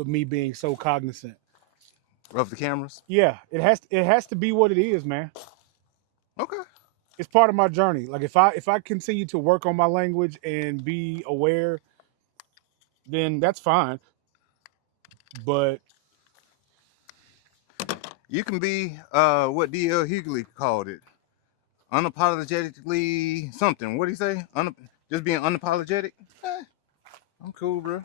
with me being so cognizant. Of the cameras. Yeah, it has to be what it is, man. Okay. It's part of my journey. Like if I continue to work on my language and be aware, then that's fine. But You can be what D.L. Hughley called it, unapologetically something. What do you say? Just being unapologetic. Eh, I'm cool, bro.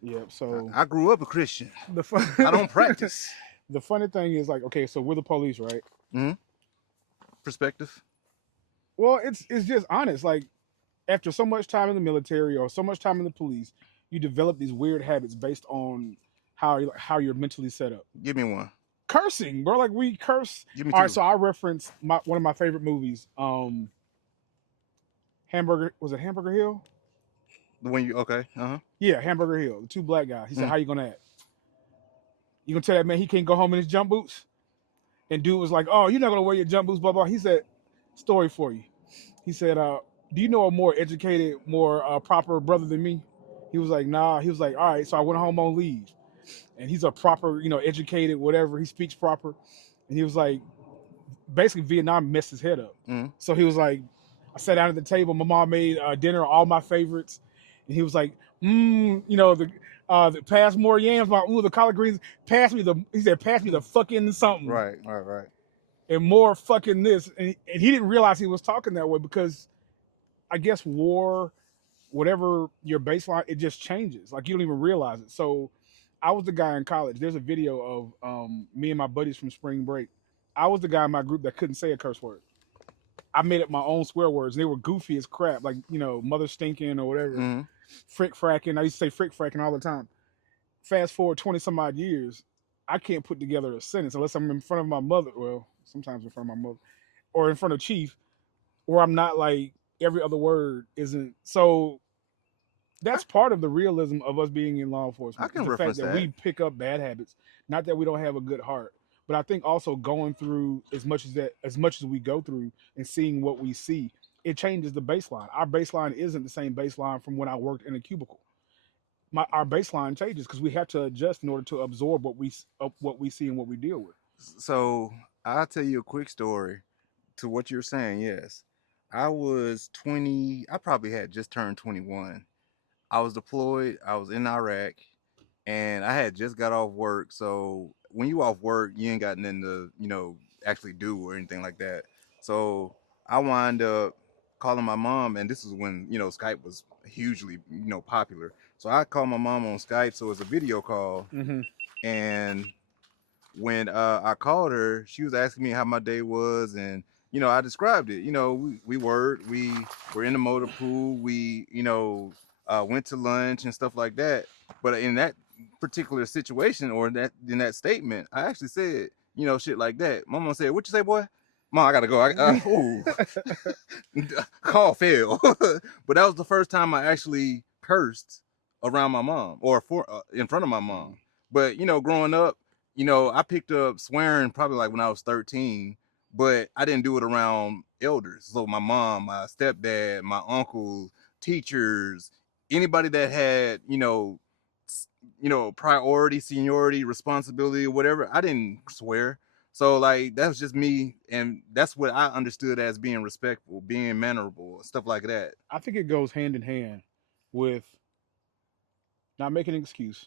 yeah, so I grew up a Christian. the I don't fun, practice. the funny thing is like, okay, so we're the police, right? Hmm. Perspective. Well, it's just honest. Like after so much time in the military or so much time in the police, you develop these weird habits based on how you're mentally set up. Give me one. Cursing, bro. Like we curse. Give me All right, two. so I reference one of my favorite movies. Hamburger, was it Hamburger Hill? The one you okay? Uh-huh. Yeah, Hamburger Hill. The two black guys. He said, Mm. "How you gonna act? You gonna tell that man he can't go home in his jump boots?" And dude was like, "Oh, you're not gonna wear your jump boots." Blah blah. He said, "Story for you." He said, "Do you know a more educated, more proper brother than me?" He was like, "Nah." He was like, "All right." So I went home on leave, and he's a proper, educated, whatever. He speaks proper, and he was like, basically Vietnam messed his head up. Mm. So he was like, I sat down at the table. My mom made dinner, all my favorites, and he was like, the pass more yams, the collard greens. Pass me the. He said, pass me the fucking something Right. Right. Right. and more fucking this. And he didn't realize he was talking that way because I guess war, whatever your baseline, it just changes. Like you don't even realize it. So I was the guy in college. There's a video of me and my buddies from spring break. I was the guy in my group that couldn't say a curse word. I made up my own swear words. And they were goofy as crap, like mother stinking or whatever, Mm. frick fracking. I used to say frick fracking all the time. Fast forward 20 some odd years, I can't put together a sentence unless I'm in front of my mother. Well, sometimes in front of my mother or in front of Chief, or I'm not like every other word isn't. So I, that's part of the realism of us being in law I enforcement is can the fact reference that that. we pick up bad habits. Not that we don't have a good heart, but I think also going through as much as we go through and seeing what we see, it changes the baseline. Our baseline isn't the same baseline from when I worked in a cubicle. Our baseline changes because we have to adjust in order to absorb what we see and what we deal with. So I'll tell you a quick story to what you're saying. Yes, I was 20. I probably had just turned 21. I was deployed. I was in Iraq, and I had just got off work. So when you off work, you ain't got nothing to actually do or anything like that. So I wind up calling my mom, and this is when Skype was hugely popular. So I called my mom on Skype, so it's a video call, Mm-hmm. and when I called her, she was asking me how my day was, and I described it. We were in the motor pool, we went to lunch and stuff like that. But in that particular situation or in that statement, I actually said shit like that. My mom said, "What you say, boy?" Mom, I gotta go. Ooh, call fail. But that was the first time I actually cursed around my mom or in front of my mom. But growing up, I picked up swearing probably like when I was 13, but I didn't do it around elders. So my mom, my stepdad, my uncles, teachers, anybody that had, priority, seniority, responsibility, or whatever, I didn't swear. So like that was just me, and that's what I understood as being respectful, being mannerable, stuff like that. I think it goes hand in hand with not making an excuse,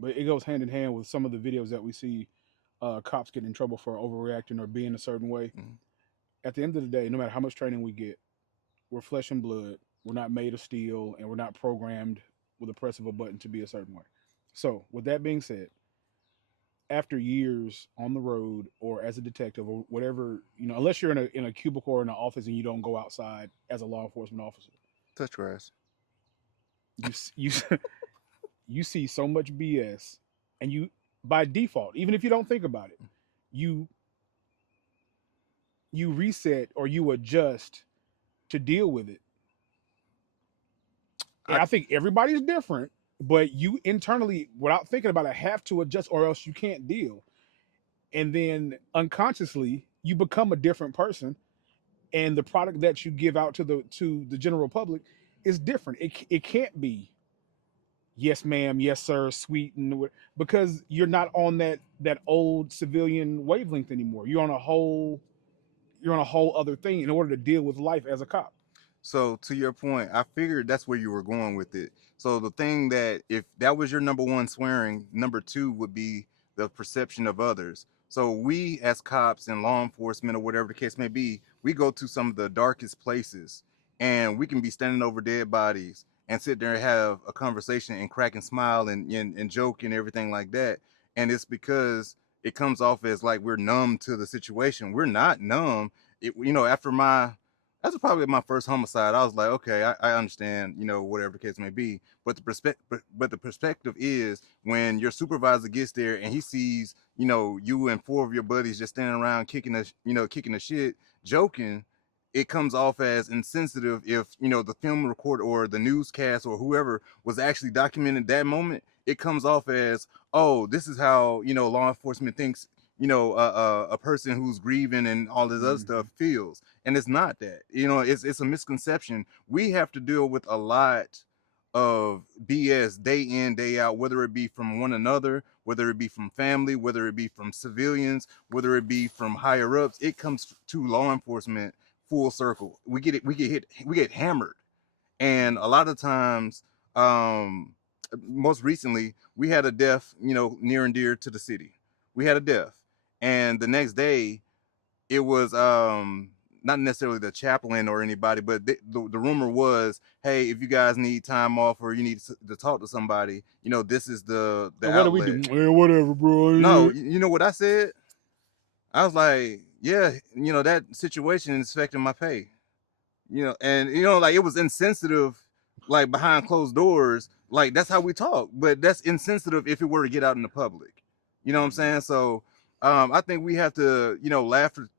but it goes hand in hand with some of the videos that we see cops get in trouble for overreacting or being a certain way. Mhm. At the end of the day, no matter how much training we get, we're flesh and blood. We're not made of steel, and we're not programmed with the press of a button to be a certain way. So, with that being said, after years on the road or as a detective or whatever, unless you're in a cubicle or in an office and you don't go outside as a law enforcement officer, Touch grass. you you see so much BS, and you by default, even if you don't think about it, you you reset or you adjust to deal with it. And I I think everybody's different, but you internally, without thinking about it, have to adjust or else you can't deal. And then unconsciously, you become a different person, and the product that you give out to the general public is different. It can't be yes ma'am, yes sir, sweet, because you're not on that old civilian wavelength anymore. You're on a whole other thing in order to deal with life as a cop. So to your point, I figured that's where you were going with it. So the thing that if that was your number one swearing, number two would be the perception of others. So we as cops and law enforcement or whatever the case may be, we go to some of the darkest places and we can be standing over dead bodies and sit there and have a conversation and crack and smile and joke and everything like that. And it's because it comes off as like we're numb to the situation. We're not numb. After probably my first homicide, I was like, okay, I understand, whatever the case may be. But the perspective is when your supervisor gets there and he sees, you and four of your buddies just standing around kicking the shit, joking. It comes off as insensitive if the film recorder or the newscast or whoever was actually documenting that moment. It comes off as, oh, this is how law enforcement thinks a person who's grieving and all this other stuff feels, and it's not that. It's a misconception. We have to deal with a lot of BS day in, day out, whether it be from one another, whether it be from family, whether it be from civilians, whether it be from higher ups. It comes to law enforcement full circle. We get hammered. And a lot of times, most recently, we had a death, near and dear to the city. We had a death. And the next day, it was not necessarily the chaplain or anybody, but the rumor was, hey, if you guys need time off or you need to talk to somebody, this is the And what do we outlet. do? Man, whatever, bro. No, you know what I said? I was like, yeah, that situation is affecting my pay. And like it was insensitive, like behind closed doors, like that's how we talk, but that's insensitive if it were to get out in the public. You know what I'm saying? So I think we have to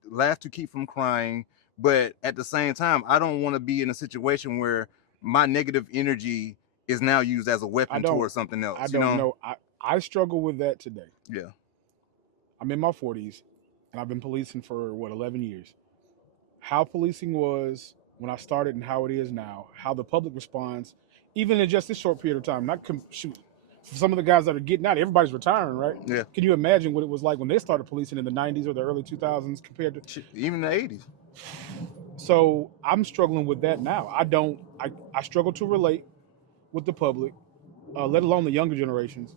laugh to keep from crying, but at the same time I don't want to be in a situation where my negative energy is now used as a I weapon don't. towards something I else. don't know. I struggle with that today. Yeah. I'm in my 40s, and I've been policing for what 11 years. How policing was when I started and how it is now. How the public responds, even in just this short period of time. Shoot. For some of the guys that are getting out, everybody's retiring, right? Yeah. Can you imagine what it was like when they started policing in the 90s or the early 2000s compared to? Shit, even the 80s. So I'm struggling with that now. I don't. I struggle to relate with the public, let alone the younger generations.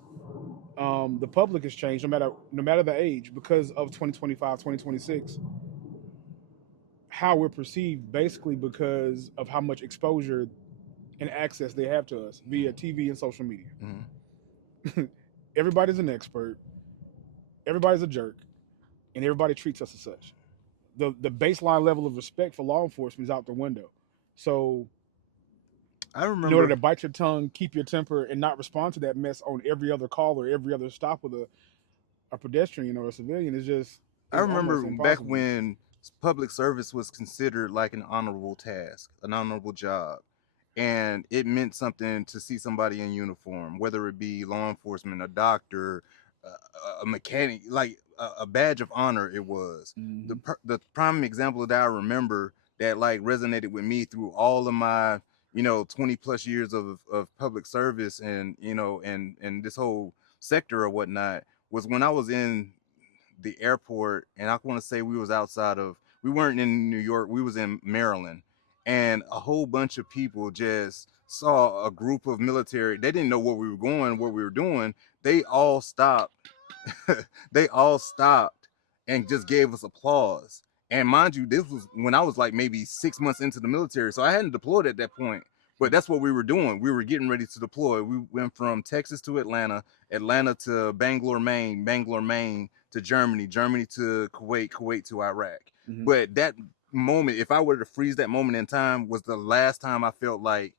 The public has changed no matter the age because of 2025, 2026. How we're perceived basically because of how much exposure and access they have to us via TV and social media. Mm-hmm. Everybody's an expert, everybody's a jerk, and everybody treats us as such. The baseline level of respect for law enforcement is out the window. So I in order remember. to bite your tongue, keep your temper, and not respond to that mess on every other call or every other stop with a pedestrian or a civilian I is almost remember back impossible. when public service was considered like an honorable task, an honorable job, and it meant something to see somebody in uniform, whether it be law enforcement, a doctor, a mechanic, like a badge of honor. It was Mm-hmm. the prime example that I remember that like resonated with me through all of my 20 plus years of public service and and this whole sector or whatnot was when I was in the airport, and I want to say we weren't in New York, we was in Maryland, and a whole bunch of people just saw a group of military. They didn't know where we were going, what we were doing. They all stopped. They all stopped and just gave us applause. And mind you, this was when I was like maybe 6 months into the military, so I hadn't deployed at that point. But that's what we were doing. We were getting ready to deploy. We went from Texas to Atlanta, Atlanta to Bangalore, Maine, Bangalore, Maine to Germany, Germany to Kuwait, Kuwait to Iraq. Mm-hmm. But that moment, if I were to freeze that moment in time, was the last time I felt like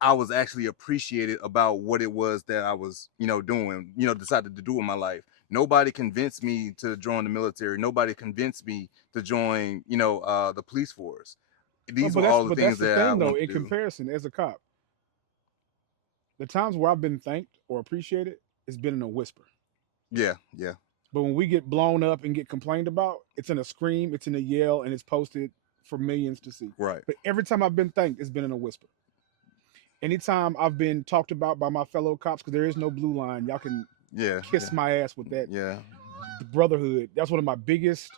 I was actually appreciated about what it was that I was, doing, decided to do in my life. Nobody convinced me to join the military. Nobody convinced me to join, the police force. Well, These but were that's all the but that's things the that I thing though. wanted In to do. comparison, as a cop, the times where I've been thanked or appreciated, it's been in a whisper. Yeah, yeah, But when we get blown up and get complained about, it's in a scream, it's in a yell, and it's posted for millions to see. right. But every time I've been thanked, it's been in a whisper. Anytime I've been talked about by my fellow cops, because there is no blue line, y'all can Yeah, yeah, kiss my ass with that. yeah. The brotherhood. That's one of my biggest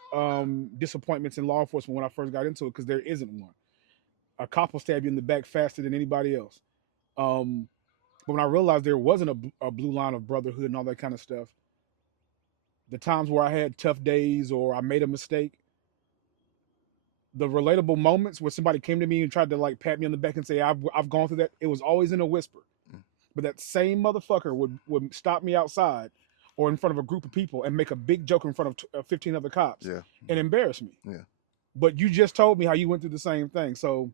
disappointments in law enforcement when I first got into it, because there isn't one. A cop will stab you in the back faster than anybody else. Um, but when I realized there wasn't a blue line of brotherhood and all that kind of stuff, the times where I had tough days or I made a mistake, the relatable moments where somebody came to me and tried to like pat me on the back and say I've gone through that, it was always in a whisper. Mm. But that same motherfucker would stop me outside or in front of a group of people and make a big joke in front of 15 other cops Yeah, and embarrass me. yeah. But you just told me how you went through the same thing. So,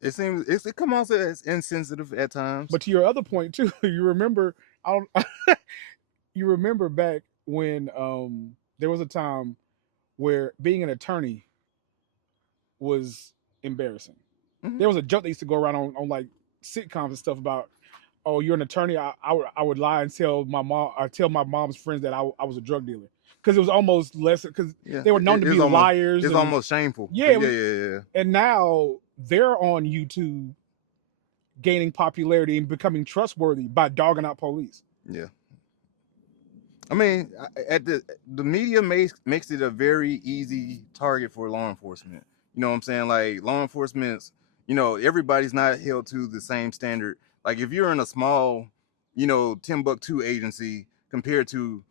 It seems it comes off as insensitive at times. but to your other point too, you remember I don't you remember back when there was a time where being an attorney was embarrassing. Mhm. There was a joke that used to go around on like sitcoms and stuff about, oh, you're an attorney. I would lie and tell my mom. I tell my mom's friends that I was a drug dealer, because it was almost less, because Yeah, they were known to be liars. It's and, almost shameful. yeah, it was, yeah. and now they're on YouTube gaining popularity and becoming trustworthy by dogging out police. Yeah. I mean, at the media makes it a very easy target for law enforcement. You know what I'm saying? Like law enforcement's, everybody's not held to the same standard. Like if you're in a small, Timbuktu agency compared to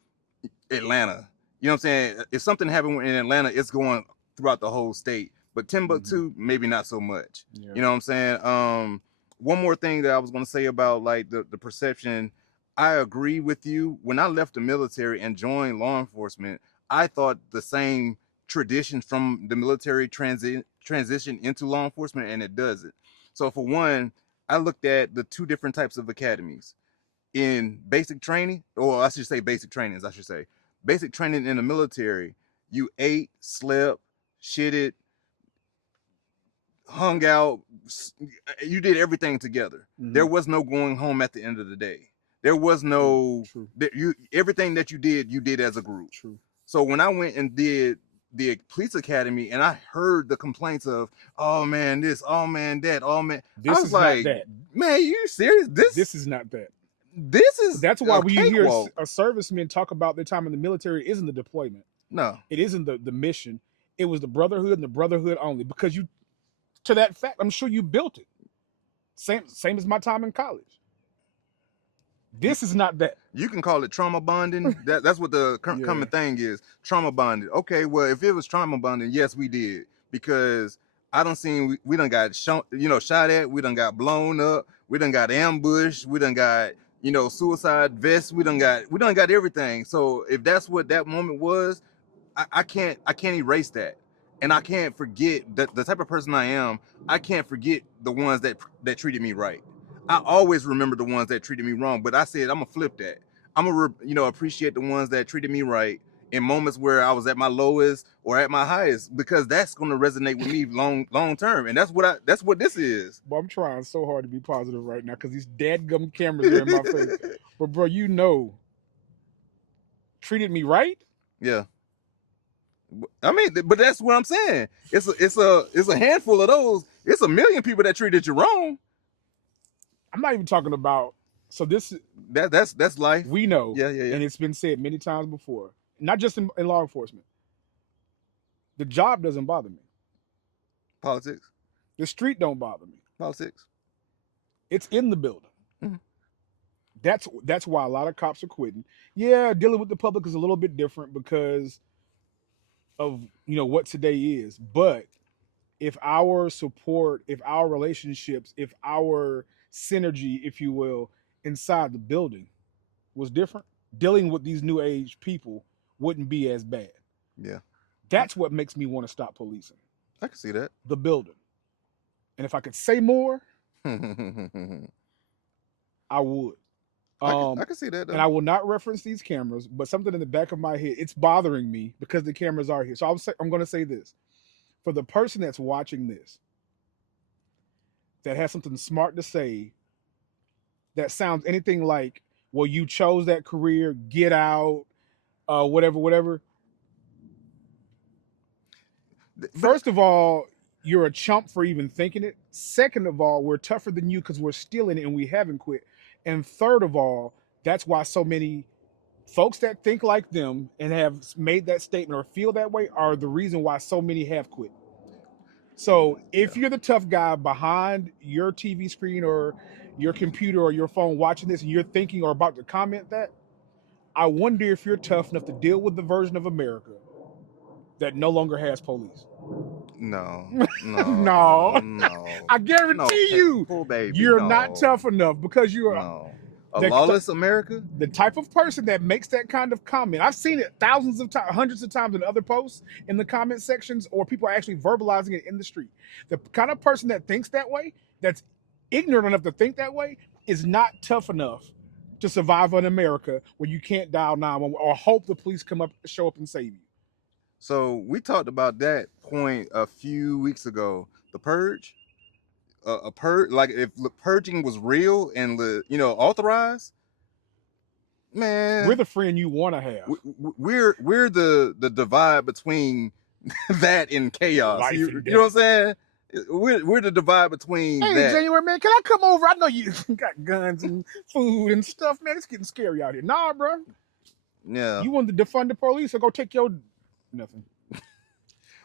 Atlanta, you know what I'm saying? If something happened in Atlanta, it's going throughout the whole state. But Timbuktu, maybe not so much. Yeah. You know what I'm saying? One more thing that I was gonna say about like the perception. I agree with you. When I left the military and joined law enforcement, I thought the same tradition from the military transition into law enforcement, and it doesn't. So for one, I looked at the two different types of academies. In basic training, or I should say basic trainings, I should say. Basic training in the military, you ate, slept, shitted, hung out, you did everything together. Mhm. There was no going home at the end of the day. There was no True. everything that you did as a group. True. So when I went and did the police academy and I heard the complaints of, oh man, this, oh man, that, oh man, This I was is like, not that. man, you serious? This is not that. This is That's why a when you hear cakewalk. a serviceman talk about their time in the military, it isn't the deployment. No, It isn't the mission. It was the brotherhood and the brotherhood only. Because you, to that fact, I'm sure you built it. Same as my time in college. This is not that. you can call it trauma bonding. That's what the Yeah. common thing is. Trauma bonding. Okay, well, if it was trauma bonding, yes, we did, because I done seen we done got shot at. We done got blown up. We done got ambushed. We done got suicide vests. We done got everything. So if that's what that moment was, I can't erase that, and I can't forget that the type of person I am. I can't forget the ones that treated me right. I always remember the ones that treated me wrong, but I said I'm gonna flip that. I'm gonna appreciate the ones that treated me right in moments where I was at my lowest or at my highest, because that's gonna resonate with me long term, and that's what this is. Well, I'm trying so hard to be positive right now because these dadgum cameras are in my face. But bro, treated me right. Yeah. I mean, but that's what I'm saying. It's a handful of those. It's a million people that treated you wrong. I'm not even talking about. So That's life. We know. Yeah. And it's been said many times before, not just in law enforcement. The job doesn't bother me. Politics. The street don't bother me. Politics. It's in the building. Mhm. That's why a lot of cops are quitting. Yeah, dealing with the public is a little bit different because of what today is. But if our support, if our relationships, if our synergy, if you will, inside the building was different, dealing with these new age people wouldn't be as bad. Yeah. That's what makes me want to stop policing. I can see that. The building. And if I could say more, I would. I can see that, though. And I will not reference these cameras, but something in the back of my head, it's bothering me because the cameras are here. So I'm going to say this. For the person that's watching this, that has something smart to say, that sounds anything like, well, you chose that career, get out, whatever. First of all, you're a chump for even thinking it. Second of all, we're tougher than you because we're still in it and we haven't quit. And third of all, that's why so many folks that think like them and have made that statement or feel that way are the reason why so many have quit. So if Yeah. you're the tough guy behind your TV screen or your computer or your phone watching this and you're thinking or about to comment that, I wonder if you're tough enough to deal with the version of America that no longer has police. No, No, no, I no, guarantee you, poor baby, you're not no, tough enough because you're no. A the, lawless America? the type of person that makes that kind of comment. I've seen it thousands of times, hundreds of times in other posts in the comment sections, or people are actually verbalizing it in the street. The kind of person that thinks that way, that's ignorant enough to think that way, is not tough enough to survive in America where you can't dial 911 or hope the police show up and save you. So we talked about that point a few weeks ago. The purge, a purge, like if purging was real and authorized, man, We're the friend you want to have. we're the divide between that and chaos. Life You, and you know what death. I'm saying? We're the divide between Hey, that. January, man, can I come over? I know you got guns and food and stuff, man. It's getting scary out here. Nah, bro. Yeah. You want to defund the police or go take your nothing.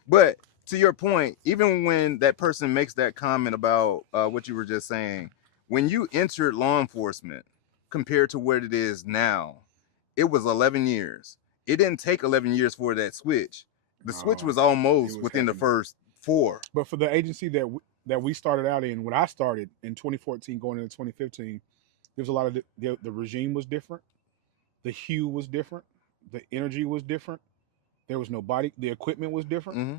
But to your point, even when that person makes that comment about what you were just saying, when you entered law enforcement compared to what it is now, it was 11 years. It didn't take 11 years for that switch. The switch No, was almost it was within the happening. first 4. But for the agency that we started out in, when I started in 2014, going into 2015, there was a lot of the regime was different, the hue was different, the energy was different. There was no body, the equipment was different. Mm-hmm.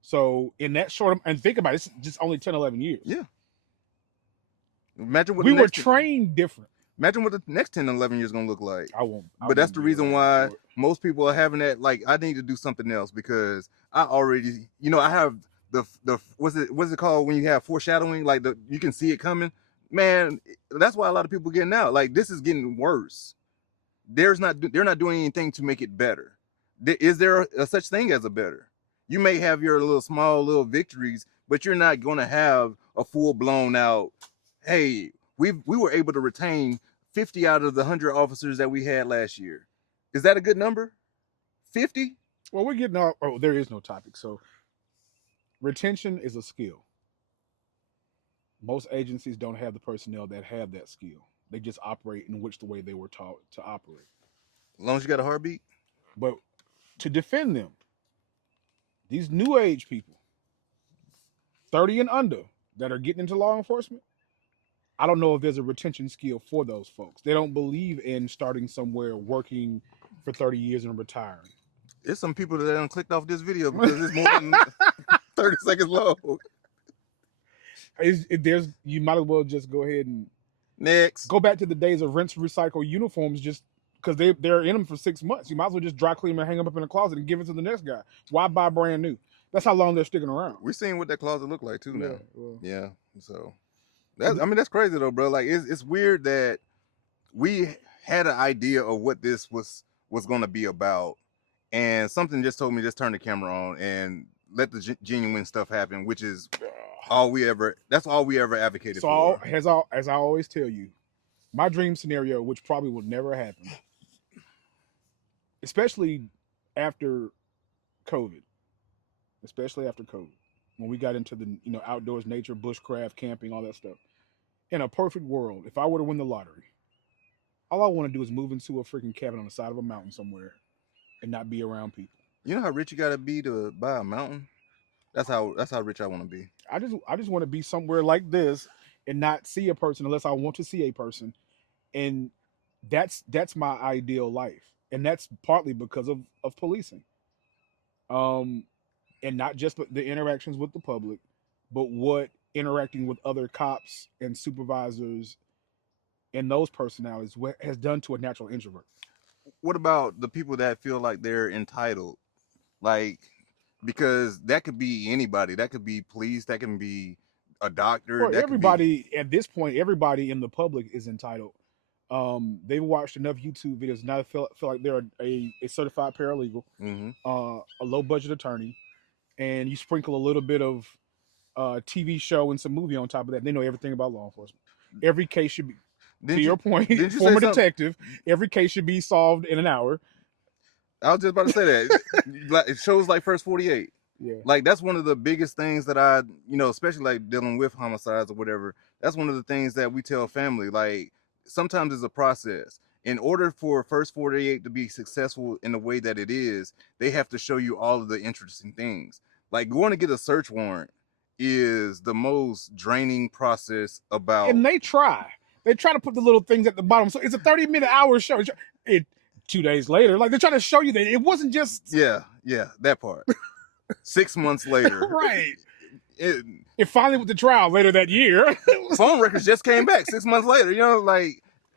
So in that short, and think about it, it's just only 10, 11 years. Yeah. Imagine what We the were next trained different. imagine what the next 10, 11 years gonna look like. I won't. But that's the reason why most people are having that, like, I need to do something else because I already, I have the what's it called when you have foreshadowing, like you can see it coming. Man, that's why a lot of people getting out. Like, this is getting worse. They're not doing anything to make it better. Is there a such thing as a better? You may have your little victories, but you're not going to have a full blown out. Hey, we were able to retain 50 out of the 100 officers that we had last year. Is that a good number? 50? Well, we're getting off. Oh, there is no topic. So retention is a skill. Most agencies don't have the personnel that have that skill. They just operate in which the way they were taught to operate. As long as you got a heartbeat. But to defend them, these new age people, 30 and under, that are getting into law enforcement, I don't know if there's a retention skill for those folks. They don't believe in starting somewhere, working for 30 years and retiring. There's some people that done clicked off this video because it's more than 30 seconds long. You might as well just go ahead and Next. go back to the days of rinse recycle uniforms, just because they're in them for 6 months. You might as well just dry clean them and hang them up in a closet and give it to the next guy. Why buy brand new? That's how long they're sticking around. We're seeing what that closet look like too now. Well, yeah. So that's crazy though, bro. Like, it's weird that we had an idea of what this was going to be about, and something just told me just turn the camera on and let the genuine stuff happen, which is all we ever advocated for. So as I always tell you, my dream scenario, which probably will never happen, especially after COVID, when we got into the outdoors, nature, bushcraft, camping, all that stuff. In a perfect world, if I were to win the lottery, all I want to do is move into a freaking cabin on the side of a mountain somewhere and not be around people. You know how rich you gotta be to buy a mountain? That's how rich I want to be. I just want to be somewhere like this and not see a person unless I want to see a person, and that's my ideal life, and that's partly because of policing, and not just the interactions with the public, but what interacting with other cops and supervisors and those personalities has done to a natural introvert. What about the people that feel like they're entitled? Like, because that could be anybody. That could be police. That can be a doctor. Well, that everybody at this point, everybody in the public is entitled. They've watched enough YouTube videos. Now they feel like they're a certified paralegal, Mm-hmm. a low budget attorney, and you sprinkle a little bit of TV show and some movie on top of that. They know everything about law enforcement. Every case should be, to Didn't your you point, didn't you say former something? detective. Every case should be solved in an hour. I was just about to say that. Like, it shows like First 48. Yeah. Like, that's one of the biggest things that I, especially like dealing with homicides or whatever. That's one of the things that we tell family. Like, sometimes it's a process. In order for First 48 to be successful in the way that it is, they have to show you all of the interesting things. Like, going to get a search warrant is the most draining process about. And they try to put the little things at the bottom. So it's a 30-minute hour show. It 2 days later, like they're trying to show you that it wasn't just Yeah, that part. 6 months later, right. It finally went to trial later that year. phone records just came back 6 months later.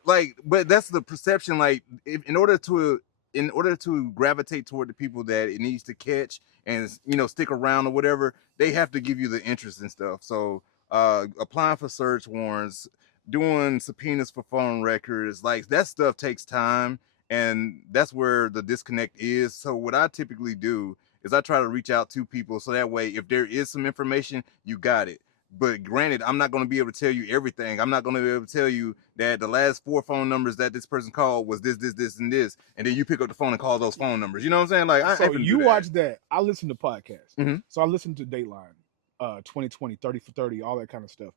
But that's the perception. Like, in order to gravitate toward the people that it needs to catch and stick around or whatever, they have to give you the interest and stuff. So applying for search warrants, doing subpoenas for phone records, like that stuff takes time, and that's where the disconnect is. So what I typically do is I try to reach out to people so that way if there is some information, you got it. But granted, I'm not going to be able to tell you everything. I'm not going to be able to tell you that the last 4 phone numbers that this person called was this, and this, and then you pick up the phone and call those phone numbers. You know what I'm saying? Like, I So ain't finna you do that. watch that. I listen to podcasts. Mhm. So I listen to Dateline, 2020, 30 for 30, all that kind of stuff.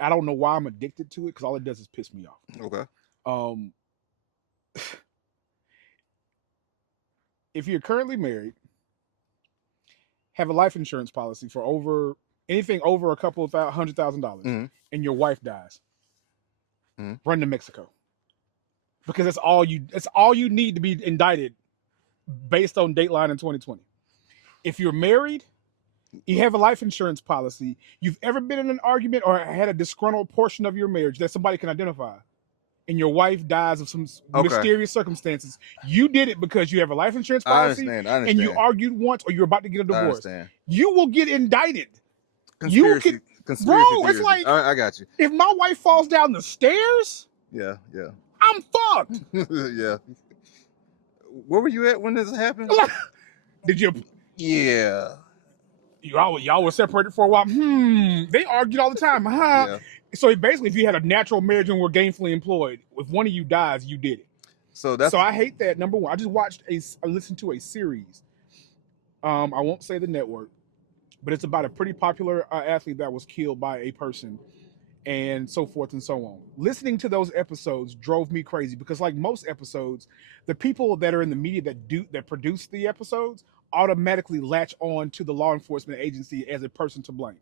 I don't know why I'm addicted to it because all it does is piss me off. Okay. If you're currently married, have a life insurance policy for anything over a couple of $100,000, Mhm. and your wife dies, Mhm. run to Mexico, because that's all you need to be indicted based on Dateline in 2020. If you're married, you have a life insurance policy, you've ever been in an argument or had a disgruntled portion of your marriage that somebody can identify, and your wife dies of some mysterious circumstances, you did it because you have a life insurance policy I understand. and you argued once or you're about to get a I divorce. understand. You will get indided. Conspiracy Bro, theories. it's like, I got you. if my wife falls down the stairs, Yeah. I'm fucked. Yeah. Where were you at when this happened? Did you? Yeah. Y'all were separated for a while. They argued all the time. Yeah. So basically, if you had a natural marriage and were gainfully employed, if one of you dies, you did it. So I hate that. Number one, I just I listened to a series. I won't say the network, but it's about a pretty popular athlete that was killed by a person, and so forth and so on. Listening to those episodes drove me crazy because, like most episodes, the people that are in the media that produce the episodes automatically latch on to the law enforcement agency as a person to blame.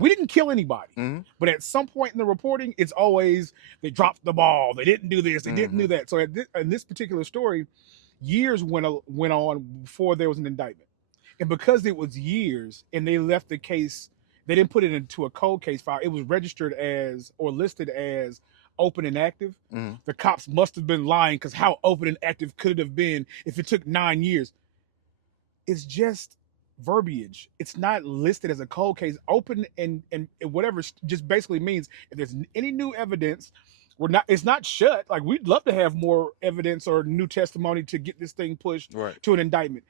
We didn't kill anybody, but at some point in the reporting, it's always they dropped the ball, they didn't do this, they didn't do that. So in this particular story, years went on before there was an indictment, and because it was years and they left the case, they didn't put it into a cold case file. It was registered as or listed as open and active. The cops must have been lying because how open and active could it have been if it took 9 years? It's just verbiage. It's not listed as a cold case. Open and whatever just basically means if there's any new evidence, it's not shut. Like, we'd love to have more evidence or new testimony to get this thing pushed to an indictment.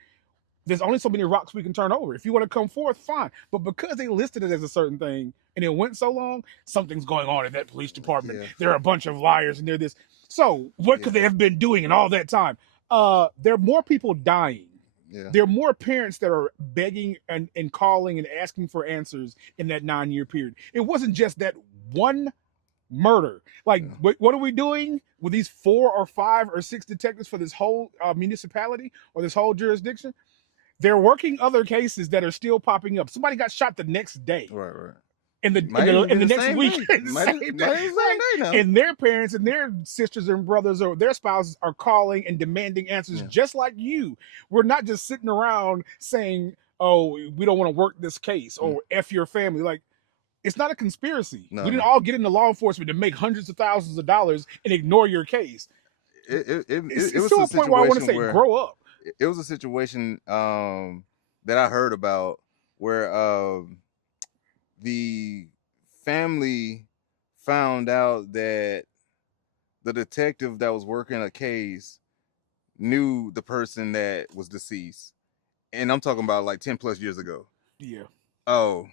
There's only so many rocks we can turn over. If you want to come forth, fine. But because they listed it as a certain thing and it went so long, something's going on in that police department. Yeah. There are a bunch of liars and they're this. So what could they have been doing in all that time? There are more people dying. Yeah. There are more parents that are begging and calling and asking for answers in that 9-year period. It wasn't just that one murder. Like, what are we doing with these 4 or 5 or 6 detectives for this whole municipality or this whole jurisdiction? They're working other cases that are still popping up. Somebody got shot the next day. Right. In the next week. And their parents and their sisters and brothers or their spouses are calling and demanding answers just like you. We're not just sitting around saying, oh, we don't want to work this case or F your family. Like, it's not a conspiracy. We didn't all get into law enforcement to make hundreds of thousands of dollars and ignore your case. It's was to a point where I want to say, grow up. It was a situation that I heard about where the family found out that the detective that was working a case knew the person that was deceased. And I'm talking about like 10 plus years ago. Yeah. Oh,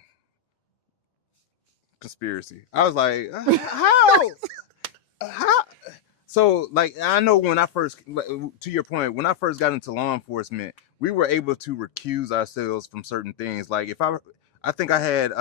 conspiracy. I was like, how? So like I know when I first, to your point, when I first got into law enforcement, we were able to recuse ourselves from certain things. Like if I think I had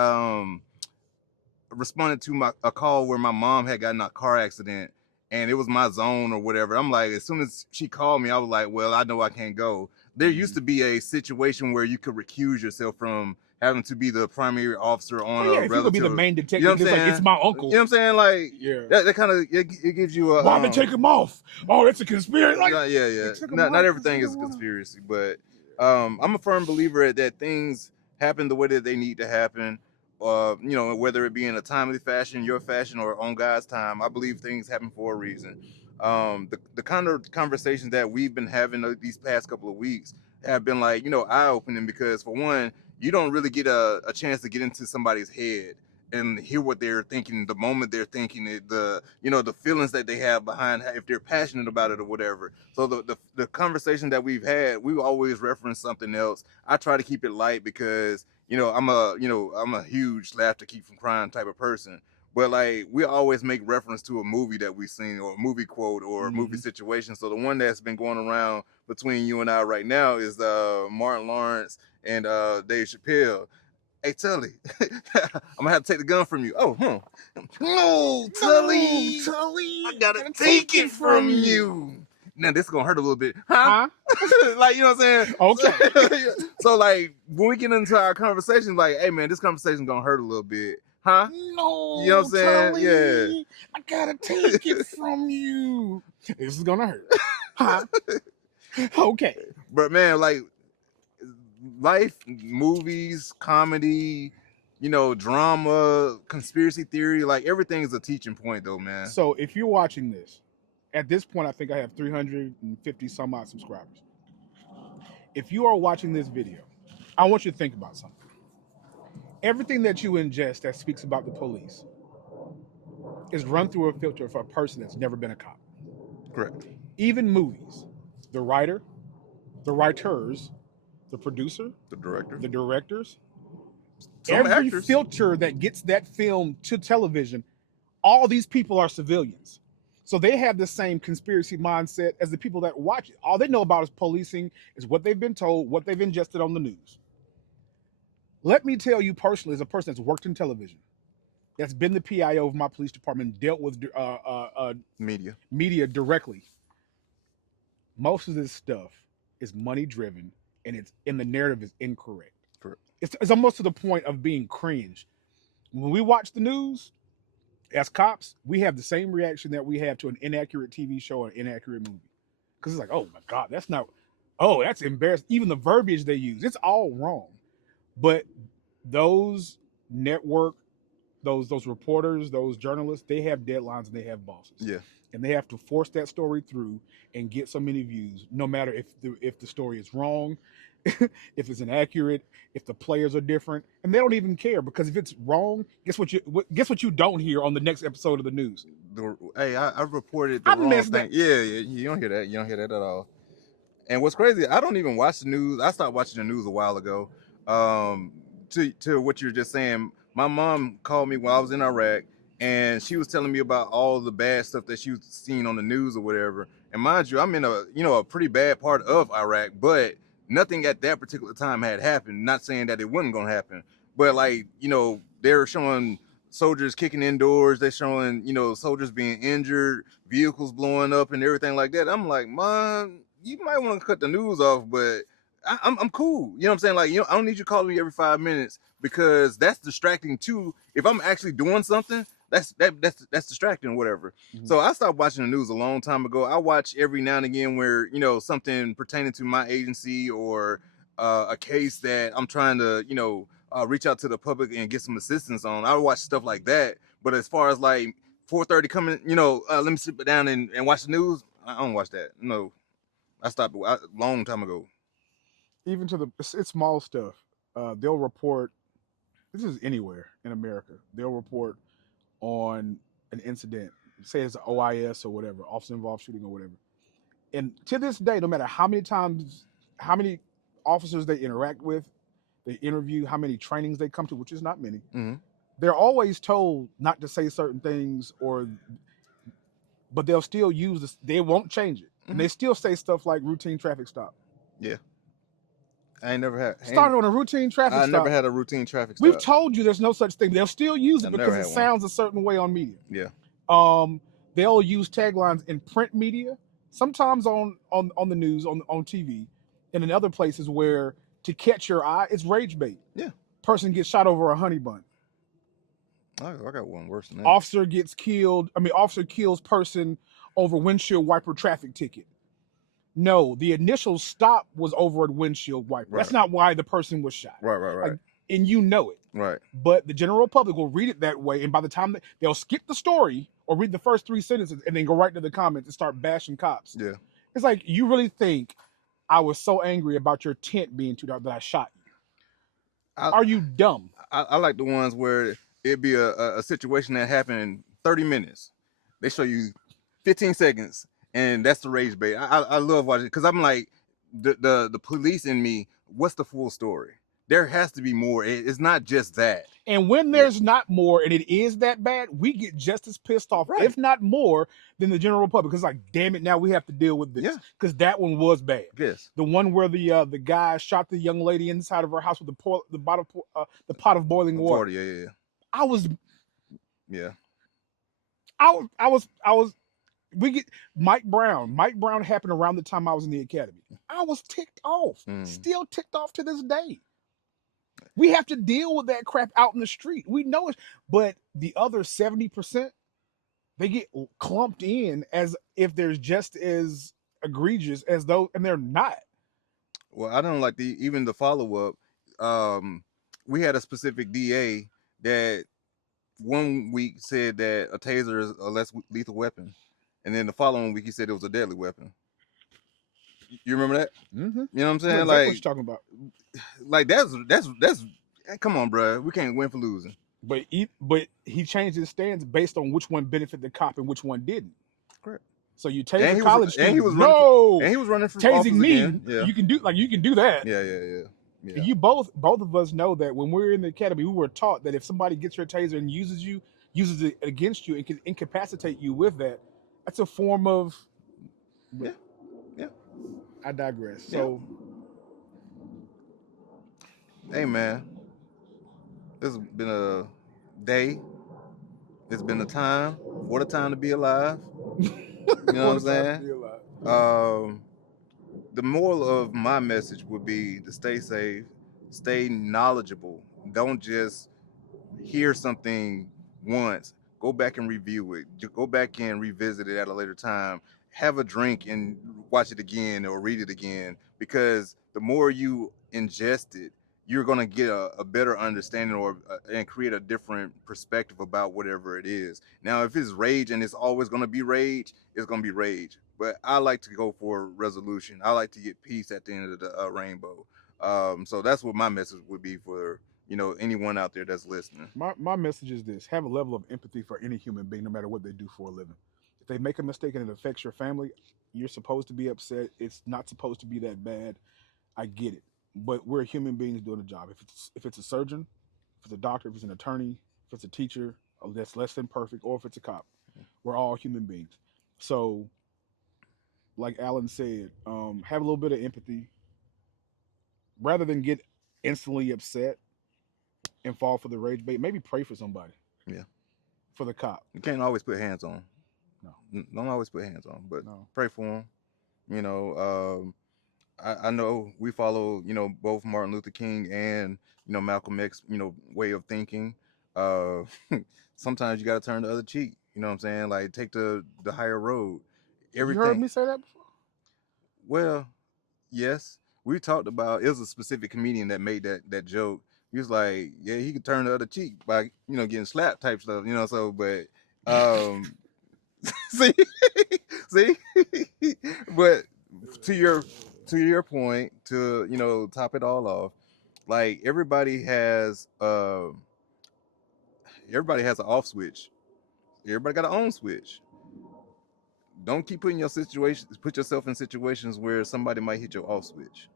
responded to a call where my mom had gotten in a car accident and it was my zone or whatever. I'm like, as soon as she called me, I was like, well, I know I can't go. There used to be a situation where you could recuse yourself from having to be the primary officer on Oh yeah, a if you could be the relative. main You know detective, what I'm it's like saying? it's my uncle. You know what I'm saying? Like Yeah. that kind of it gives you a Why they take him off? Oh, it's a conspiracy. Like, yeah. took him Not off everything 'cause is a he don't wanna- conspiracy, but I'm a firm believer that things happen the way that they need to happen. You know, whether it be in a timely fashion, your fashion, or on God's time, I believe things happen for a reason. The kind of conversations that we've been having these past couple of weeks have been like, you know, eye-opening because for one, you don't really get a chance to get into somebody's head and hear what they're thinking the moment they're thinking it, the you know the feelings that they have behind if they're passionate about it or whatever. So the conversation that we've had, we always reference something else. I try to keep it light because I'm a huge laugh to keep from crying type of person. But like we always make reference to a movie that we've seen or a movie quote or a movie situation. So the one that's been going around between you and I right now is Martin Lawrence and Dave Chappelle. Hey Tully, I'm gonna have to take the gun from you. Oh, no, Tully, I gotta take it from you. Now this is gonna hurt a little bit, huh? Like, you know what I'm saying? Okay. So like when we get into our conversation, like, hey man, this conversation gonna hurt a little bit, huh? No, You know what I'm saying? Tully, Yeah. I gotta take it from you. This is gonna hurt. Huh? Okay. But man, like life, movies, comedy, drama, conspiracy theory, like everything is a teaching point though, man. So if you're watching this, at this point, I think I have 350 some odd subscribers. If you are watching this video, I want you to think about something. Everything that you ingest that speaks about the police is run through a filter for a person that's never been a cop. Correct. Even movies, the writer, the writers, the producer, The director, the directors, some every actors. filter that gets that film to television, all these people are civilians. So they have the same conspiracy mindset as the people that watch it. All they know about is policing, is what they've been told, what they've ingested on the news. Let me tell you personally, as a person that's worked in television, that's been the PIO of my police department, dealt with media directly, most of this stuff is money driven and the narrative is incorrect. Correct. It's almost to the point of being cringe. When we watch the news, as cops, we have the same reaction that we have to an inaccurate TV show or an inaccurate movie. Because it's like, oh my God, that's embarrassing. Even the verbiage they use, it's all wrong. But those network, those reporters, those journalists, they have deadlines and they have bosses. Yeah. And they have to force that story through and get so many views, no matter if the story is wrong, if it's inaccurate, if the players are different, and they don't even care because if it's wrong, guess what you don't hear on the next episode of the news. Hey, I reported the wrong thing. Yeah, you don't hear that. You don't hear that at all. And what's crazy, I don't even watch the news. I stopped watching the news a while ago. To what you're just saying, my mom called me while I was in Iraq, and she was telling me about all the bad stuff that she was seeing on the news or whatever. And mind you, I'm in a pretty bad part of Iraq, but nothing at that particular time had happened. Not saying that it wasn't gonna happen, but like, they're showing soldiers kicking indoors. They're showing, soldiers being injured, vehicles blowing up and everything like that. I'm like, Mom, you might want to cut the news off, but I'm cool. You know what I'm saying? Like, I don't need you calling me every 5 minutes because that's distracting too. If I'm actually doing something, that's distracting or whatever. Mm-hmm. So I stopped watching the news a long time ago. I watch every now and again where, something pertaining to my agency or a case that I'm trying to, reach out to the public and get some assistance on. I watch stuff like that. But as far as like 4:30 coming, let me sit down and watch the news, I don't watch that. No, I stopped a long time ago. Even to it's small stuff. They'll report, this is anywhere in America, they'll report on an incident, say it's an OIS or whatever, officer involved shooting or whatever. And to this day, no matter how many officers they interact with, they interview, how many trainings they come to, which is not many, they're always told not to say certain things, but they'll still use this. They won't change it, and they still say stuff like routine traffic stop. Yeah. I ain't never had. Started on a routine traffic I stop. never had a routine traffic We've stop. told you there's no such thing. They'll still use I it never because had it one. sounds a certain way on media. Yeah. They'll use taglines in print media, sometimes on the news, on TV, and in other places where to catch your eye, it's rage bait. Yeah. Person gets shot over a honey bun. I got one worse than that. Officer gets killed. Officer kills person over windshield wiper traffic ticket. No, the initial stop was over a windshield wiper. Right. That's not why the person was shot. Right. Like, and you know it. Right. But the general public will read it that way, and by the time they'll skip the story or read the first 3 sentences and then go right to the comments and start bashing cops. Yeah. It's like, you really think I was so angry about your tent being too dark that I shot you? Are you dumb? I like the ones where it'd be a situation that happened in 30 minutes. They show you 15 seconds, and that's the rage bait. I love watching it because I'm like, the police in me, what's the full story? There has to be more. It's not just that. And when there's not more and it is that bad, we get just as pissed off, Right. if not more, than the general public. Because like, damn it, now we have to deal with this. Yeah. Because that one was bad. Yes. The one where the guy shot the young lady inside of her house with the pot of boiling water. Yeah. I was Yeah. we get Mike Brown. Mike Brown happened around the time I was in the academy. I was ticked off. Still ticked off to this day. We have to deal with that crap out in the street. We know it, but the other 70%, they get clumped in as if they're just as egregious as those, and they're not. Well, I don't like even the follow up. We had a specific DA that one week said that a taser is a less lethal weapon, and then the following week he said it was a deadly weapon. You remember that? Mm-hmm. You know what I'm saying? Exactly like what you talking about? Like that's come on, bro. We can't win for losing. But he changed his stance based on which one benefited the cop and which one didn't. Correct. So you tase a college student. And he was running for tasing office me. Again. Yeah. You can do that. Yeah. You both of us know that when we're in the academy, we were taught that if somebody gets your taser and uses it against you and can incapacitate you with that, that's a form of. Yeah. I digress. So, hey man, this has been a day. It's been a time. What a time to be alive. You know what I'm saying? The moral of my message would be to stay safe, stay knowledgeable. Don't just hear something once. Go back and review it. Go back and revisit it at a later time. Have a drink and watch it again or read it again, because the more you ingest it, you're going to get a better understanding and create a different perspective about whatever it is. Now, if it's rage and it's always going to be rage, it's going to be rage. But I like to go for resolution. I like to get peace at the end of the rainbow. So that's what my message would be for anyone out there that's listening. My message is this: have a level of empathy for any human being, no matter what they do for a living. If they make a mistake and it affects your family, you're supposed to be upset. It's not supposed to be that bad. I get it, but we're human beings doing a job. If it's a surgeon, if it's a doctor, if it's an attorney, if it's a teacher that's less than perfect, or if it's a cop, we're all human beings. So, like Alan said, have a little bit of empathy rather than get instantly upset and fall for the rage bait. Maybe pray for somebody. Yeah. For the cop. You can't always put hands on. No. Don't always put hands on, but pray for them. I know we follow, both Martin Luther King and, Malcolm X, way of thinking. Sometimes you got to turn the other cheek. You know what I'm saying? Like, take the higher road. Everything. You heard me say that before? Well, yes. We talked about, it was a specific comedian that made that joke. He was like, yeah, he could turn the other cheek by, getting slapped type stuff, so, but, see, but to your point, to top it all off, like everybody has an off switch. Everybody got an on switch. Don't keep put yourself in situations where somebody might hit your off switch.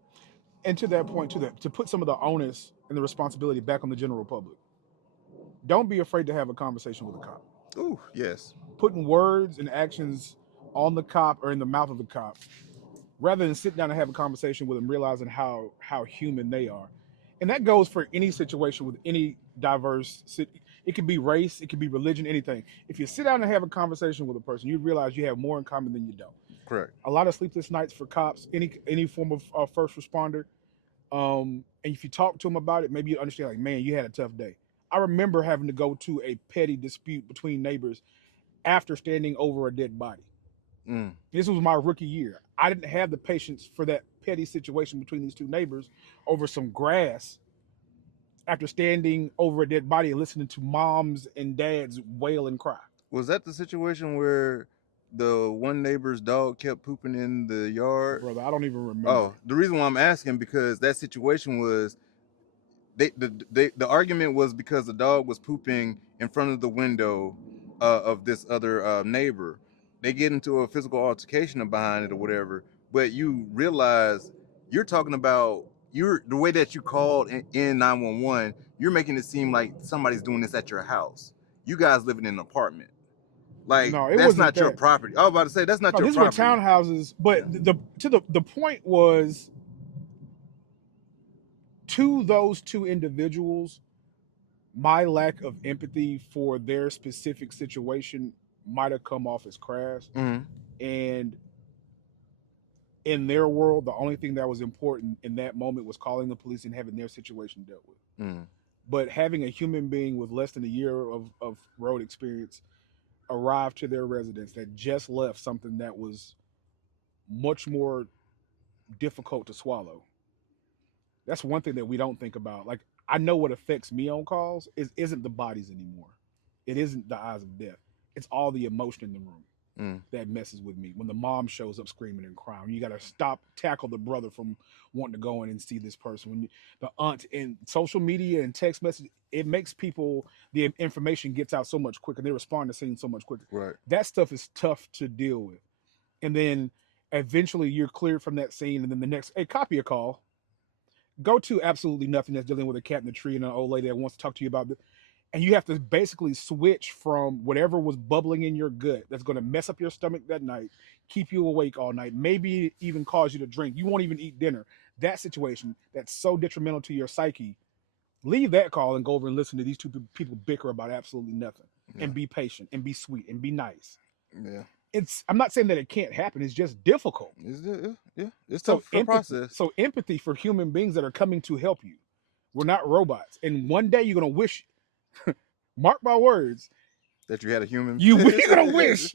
And to that point, to put some of the onus and the responsibility back on the general public. don't be afraid to have a conversation with a cop. Ooh, yes. Putting words and actions on the cop or in the mouth of the cop, rather than sit down and have a conversation with them, realizing how human they are. And that goes for any situation with any diverse. It could be race, it could be religion, anything. If you sit down and have a conversation with a person, you realize you have more in common than you don't. Correct. A lot of sleepless nights for cops, any form of first responder. And if you talk to them about it, maybe you understand, like, man, you had a tough day. I remember having to go to a petty dispute between neighbors after standing over a dead body. Mm. This was my rookie year. I didn't have the patience for that petty situation between these two neighbors over some grass after standing over a dead body and listening to moms and dads wail and cry. Was that the situation where the one neighbor's dog kept pooping in the yard? Brother, I don't even remember. Oh, the reason why I'm asking, because that situation was the argument was because the dog was pooping in front of the window of this other neighbor. They get into a physical altercation behind it or whatever, but you realize you're talking about the way that you called in 911. You're making it seem like somebody's doing this at your house. You guys living in an apartment. Like, No, it that's wasn't not your that. property. I was about to say that's not No, your these were property. townhouses, but the point was, to those two individuals, my lack of empathy for their specific situation might have come off as crass. Mhm. And in their world, the only thing that was important in that moment was calling the police and having their situation dealt with. Mhm. But having a human being with less than a year of road experience arrive to their residence that just left something that was much more difficult to swallow. That's one thing that we don't think about. Like, I know what affects me on calls isn't the bodies anymore. It isn't the eyes of death. It's all the emotion in the room that messes with me. When the mom shows up screaming and crying, you got to tackle the brother from wanting to go in and see this person. When the aunt, and social media and text message, it makes people, the information gets out so much quicker. They respond to seeing so much quicker. Right. That stuff is tough to deal with. And then eventually you're cleared from that scene, and then the next, hey, copy a call. Go to absolutely nothing that's dealing with a cat in the tree and an old lady that wants to talk to you about it. And you have to basically switch from whatever was bubbling in your gut that's going to mess up your stomach that night, keep you awake all night, maybe even cause you to drink. You won't even eat dinner. That situation that's so detrimental to your psyche, leave that call and go over and listen to these two people bicker about absolutely nothing. Yeah. And be patient and be sweet and be nice. Yeah. I'm not saying that it can't happen. It's just difficult. It's tough for process. So empathy for human beings that are coming to help you. We're not robots. And one day you're going to wish, mark my words, that you had a human. You're going to wish.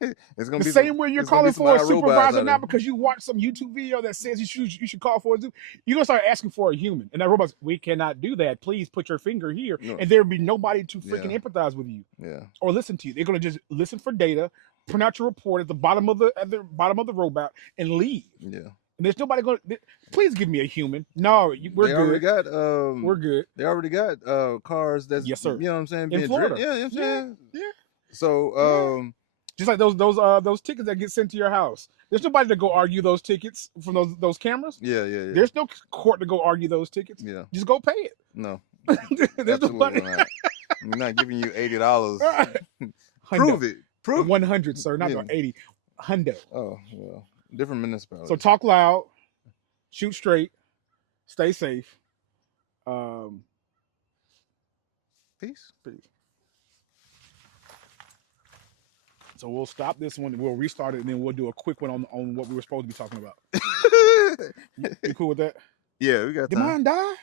It's gonna the be same way you're calling for a supervisor now because you watch some YouTube video that says you should call for a Zoom. You're going to start asking for a human. And that robot's, we cannot do that. Please put your finger here. No. And there'll be nobody to freaking empathize with you. Yeah. Or listen to you. They're going to just listen for data, print out your report at the bottom of the robot, and leave. Yeah. And there's nobody going to, please give me a human. No, we're good. Already got, we're good. They already got cars that's, yes, sir. You know what I'm saying? In Florida. Yeah, you know what I'm saying? Yeah. So, just like those tickets that get sent to your house. There's nobody to go argue those tickets from those cameras. Yeah. There's no court to go argue those tickets. Yeah. Just go pay it. No. There's nobody. Not. I'm not giving you $80. Prove it. Prove 100, sir. Not 80. Hundo. Oh, well. Different municipalities. So talk loud, shoot straight, stay safe. Peace. So we'll stop this one. We'll restart it, and then we'll do a quick one on what we were supposed to be talking about. You cool with that? Yeah, we got time. Did mine die?